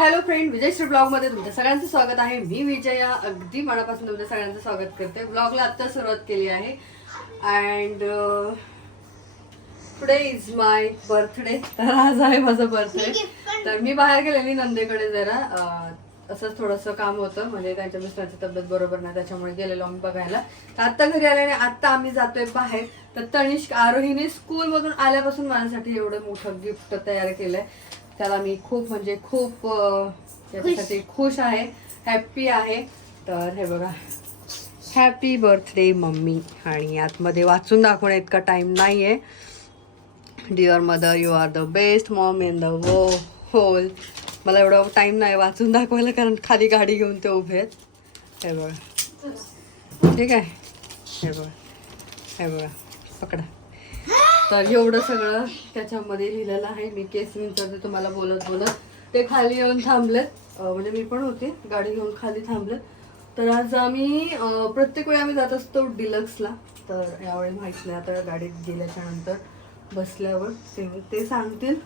Hello friend, विजयश्री blog मध्ये तुमच्या सगळ्यांचं स्वागत आहे. मी विजया अगदी मनापासून तुमच्या सगळ्यांचं स्वागत करते. ब्लॉगला आता सुरुवात केली आहे and today is my birthday. तर आज आहे माझा बर्थडे. तर मी बाहेर गेलेली नंदेकडे जरा असंच थोडंसं काम होतं, म्हणजे त्यांच्या मिस्टरांची तब्येत बरोबर नाही, त्याच्यामुळे गेलेलो आम्ही बघायला. तर आत्ता घरी आल्याने आत्ता आम्ही जातोय बाहेर. तर तनिष्क आरोहीने स्कूलमधून आल्यापासून माझ्यासाठी एवढं मोठं गिफ्ट तयार केलंय. त्याला मी खूप म्हणजे खूप त्याच्यासाठी खुश आहे, हॅप्पी आहे. तर हे बघा, हॅपी बर्थडे मम्मी. आणि आतमध्ये वाचून दाखवण्या इतका टाइम नाही आहे. Dear mother, you are the best mom in the whole. मला एवढा टाइम नाही वाचून दाखवायला, कारण खाली गाडी घेऊन ते उभे आहेत. हे बघा, ठीक आहे, हे बघा, हे बघा, पकडा. तर एवढं सगळं त्याच्यामध्ये लिहिलेलं आहे. मी केस विंचरते तुम्हाला बोलत बोलत. ते खाली येऊन थांबलेत, म्हणजे मी पण होते, गाडी घेऊन खाली थांबलेत. तर आज आम्ही प्रत्येक वेळी आम्ही जात असतो डिलक्सला. तर यावेळी माहीत नाही, आता गाडीत गेल्याच्या नंतर बसल्यावर ते सांगतील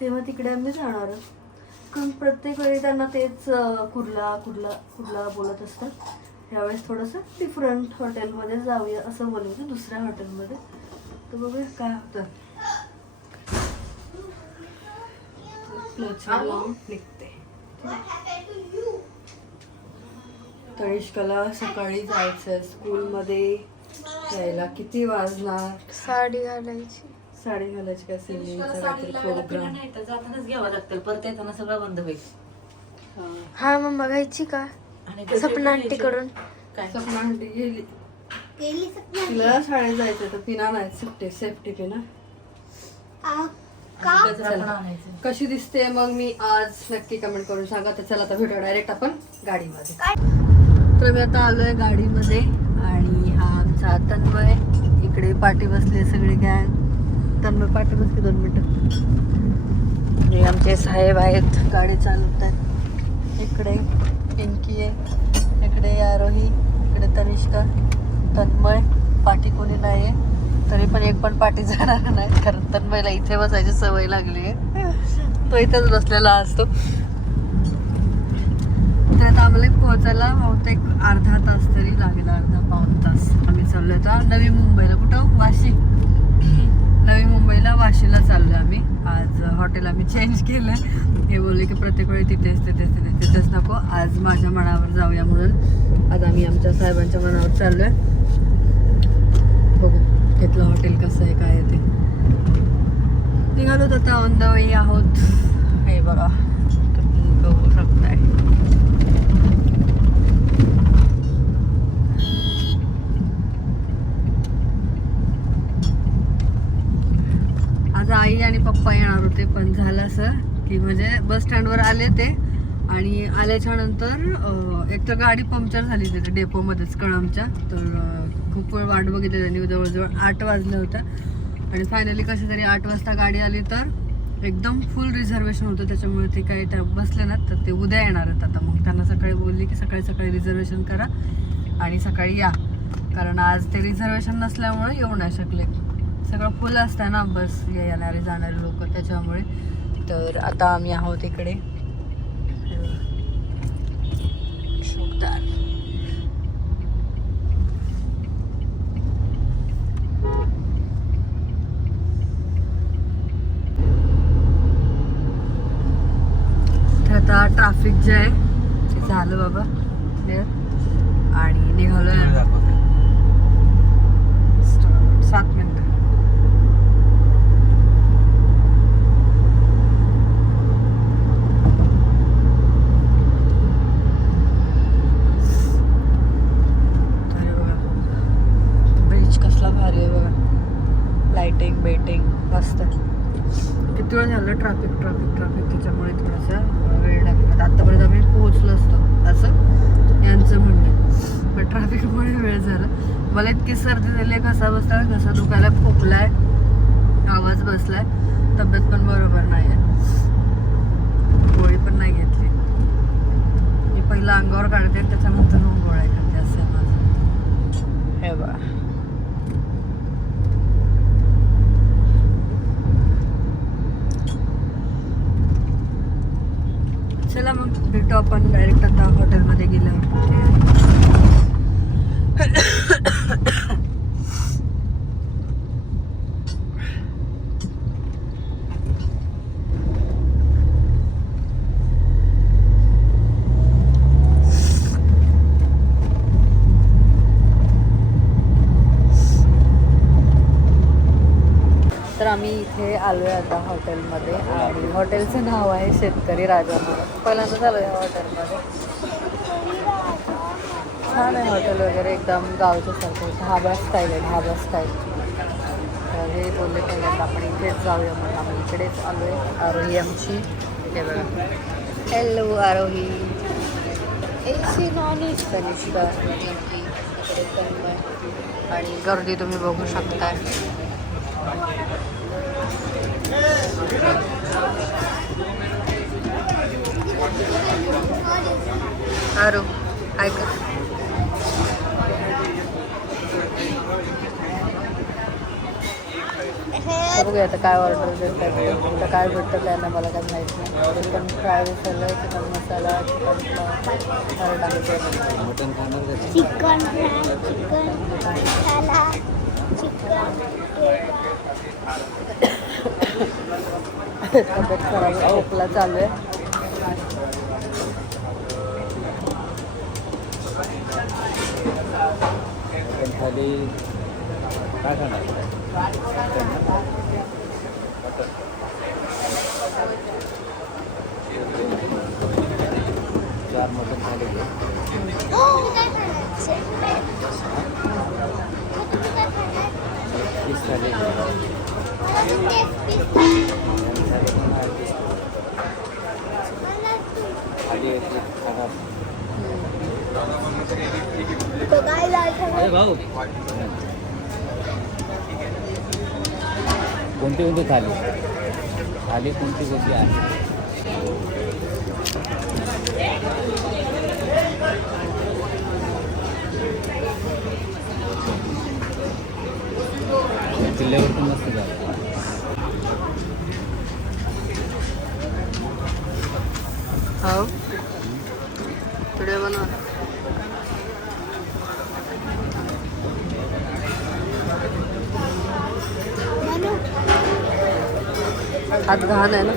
तेव्हा तिकडे आम्ही जाणार आहोत. कारण प्रत्येक वेळी त्यांना तेच कुर्ला कुर्ला कुर्ला बोलत असतात. यावेळेस थोडंसं डिफरंट हॉटेलमध्ये जाऊया असं बोलवतं, दुसऱ्या हॉटेलमध्ये. तर बघूया काय होतं. लावून निघते. तनिष्काला सकाळी जायचं स्कूलमध्ये. यायला किती वाजणार? साडी घालायची काय सिंगिंगचा काहीतरी प्रोग्राम. जातानाच घ्यावं लागतं, परत येताना सगळं बंद होईल. हा मग बघायची का सपना आंटी कडून. सपना आंटी गेली, तिला शाळेत जायचं तर पिना नाही, सुट्टी सेफ्टी पिना. कशी दिसते मग मी आज नक्की कमेंट करून सांगा. तर चला आता भेटू डायरेक्ट आपण गाडीमध्ये. तर मी आता आलोय गाडीमध्ये आणि हा आमचा तन्मय इकडे पाठी बसले, सगळे गँग. तन्मय पाठी बसले 2 मिनिटं. हे आमचे साहेब आहेत, गाडी चालवत आहेत. इकडे पिंकी आहे, इकडे आरोही, इकडे तनिष्का, तन्मय. पाठी कोणी नाही आहे, तरी पण एक पण पाठी जाणार नाही, कारण तन्मयला इथे बसायची सवय लागली आहे. तो इथेच बसलेला असतो. तर आता आम्हाला पोहोचायला बहुतेक अर्धा तास तरी लागेल, अर्धा पाऊण तास. आम्ही चाललोय आता नवी मुंबईला. कुठं? वाशी. नवी मुंबईला वाशीला चाललोय आम्ही. आज हॉटेल आम्ही चेंज केलं. हे बोलले की प्रत्येक वेळी तिथेच नको, आज माझ्या मनावर जाऊया म्हणून आज आम्ही आमच्या साहेबांच्या मनावर चाललोय. बघू घेतलं हॉटेल कसं आहे, काय आहे ते. निघालो आता, ऑन द वे आहोत. हे बघा, तुम्ही बघू शकताय. आज आई आणि पप्पा येणार होते, पण झालं असं की म्हणजे बस स्टँडवर आले ते, आणि आल्याच्या नंतर एक तर गाडी पंक्चर झाली तिथे डेपोमध्येच कळमच्या. तर खूप वेळ वाट बघितली त्यांनी, जवळजवळ 8 वाजले होत्या. आणि फायनली कशी तरी 8 वाजता गाडी आली. तर एकदम फुल रिझर्वेशन होतं, त्याच्यामुळे ते काही त्या बसले ना, तर ते उद्या येणार आहेत. आता मग त्यांना सकाळी बोलली की सकाळी रिझर्वेशन करा आणि सकाळी या, कारण आज ते रिझर्वेशन नसल्यामुळे येऊ नाही शकले. सगळं फुल असतं ना बस, येणारे जाणारे लोक, त्याच्यामुळे. तर आता आम्ही आहोत इकडे. तर आता ट्रॅफिक जे आहे ते झालं बाबा क्लिअर. आणि निघालोय 7 मिनिटं. लाइटिंग बेटिंग मस्त. किती वेळ झालं ट्रॅफिक, त्याच्यामुळे थोडासा वेळ लागला. आतापर्यंत आम्ही पोहोचलो असतो असं यांचं म्हणणं आहे, पण ट्रॅफिकमुळे वेळ झाला. मला इतकी सर्दी झाली, घसा बसला, घसा दुखायला, खोकलाय, आवाज बसलाय, तब्येत पण बरोबर नाही आहे, गोळी पण नाही घेतली. मी पहिलं अंगावर काढते त्याच्यानंतर मग गोळ्या करते, असं आहे माझं. हे बघा, चला मग भेटू आपण डायरेक्ट आता हॉटेलमध्ये गेल्यावर. तर आम्ही इथे आलो आहे आता हॉटेलमध्ये आणि हॉटेलचं नाव आहे शेतकरी राजा. पहिल्यांदाच आलो या हॉटेलमध्ये. छान आहे हॉटेल वगैरे एकदम गावच्या सारखं. ढाबा स्टाईल आहे, ढाबा स्टाईल. तर हे बोलले पहिल्यांदा आपण इथेच जाऊया म्हणून आम्ही इकडेच आलो आहे. आरोही आमची हे बघा. हॅलो आरोही. तनिष्का आणि गर्दी तुम्ही बघू शकताय. आरो ऐका बघूया आता काय ऑर्डर देतात. आता काय भेटतं त्यांना मला काय माहीत नाही. चिकन फ्राय मसाला, चिकन मसाला, मटन खाणार का? चिकन फ्राय, चिकन मसाला, चिकन तब्येत खराब खोकला चालू आहे. मटन थाली काय खाणार? चार मटन थाली घे. पीस थाली अरे भाऊ कोणती कोणती थाली थाली कोणती कोणती आहे? किल्ल्यावर पण मस्त झालं. हो थोडे बनवा. हात घाण आहे ना.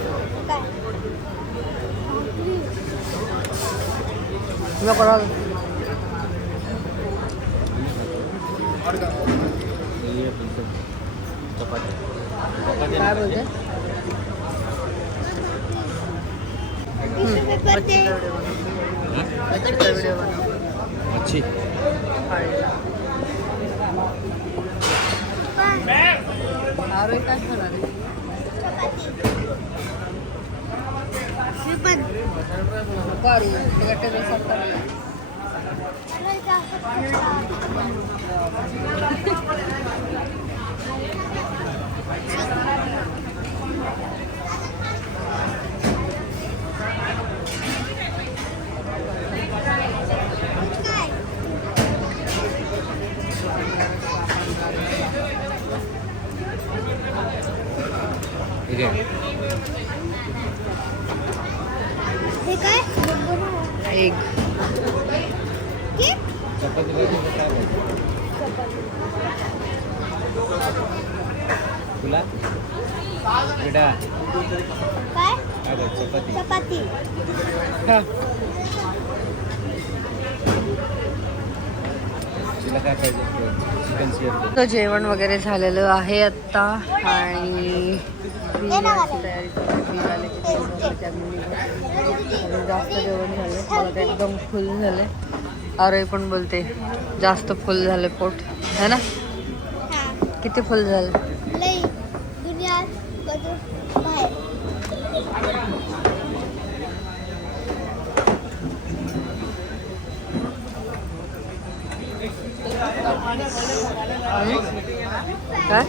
काय बोलते? व्हिडिओ बनव. अच्छी आरोही काय खाणार आहे? ठीक आहे. हे काय? एग तुला बेटा काय? चपाती चपाती. तुला काय पाहिजे? Chicken share. तर जेवण वगैरे झालेलं आहे आत्ता आणि तयारी जास्त जेवण झालं. मला तर एकदम फुल झाले. आरोही पण बोलते जास्त फुल झाले पोट है ना. किती फुल झालं? लई दुनिया बदल बाहेर. काय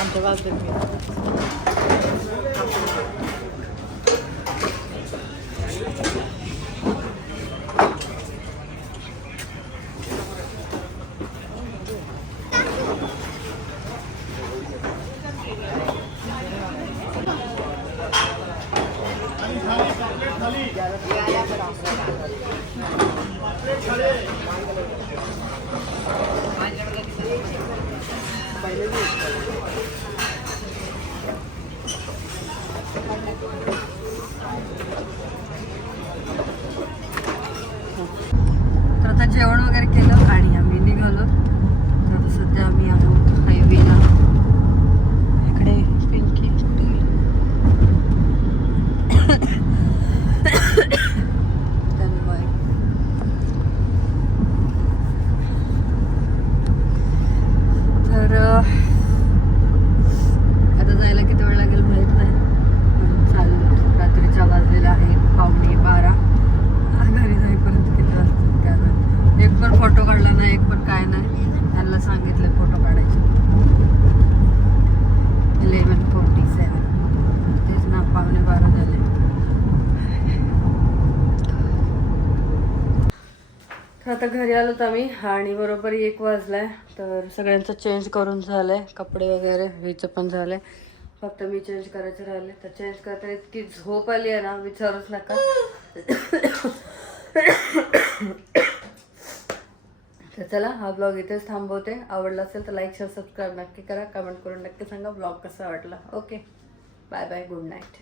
आमच्या बाजूला सांगितलं फोटो काढायचे. 11:47 तेच ना, 11:45 झाले. तर आता घरी आलोत आम्ही आणि बरोबर 1 वाजलाय. तर सगळ्यांचं चेंज करून झालंय, कपडे वगैरे हिचं पण झालंय, फक्त मी चेंज करायचं राहिले. तर चेंज करताना इतकी झोप आली आहे ना, विचारूच नका. तर चला, हा ब्लॉग इथेच थांबवते. आवडला असेल तर लाईक शेअर सबस्क्राईब नक्की करा. कमेंट करून नक्की सांगा ब्लॉग कसा वाटला. Okay, bye bye, good night.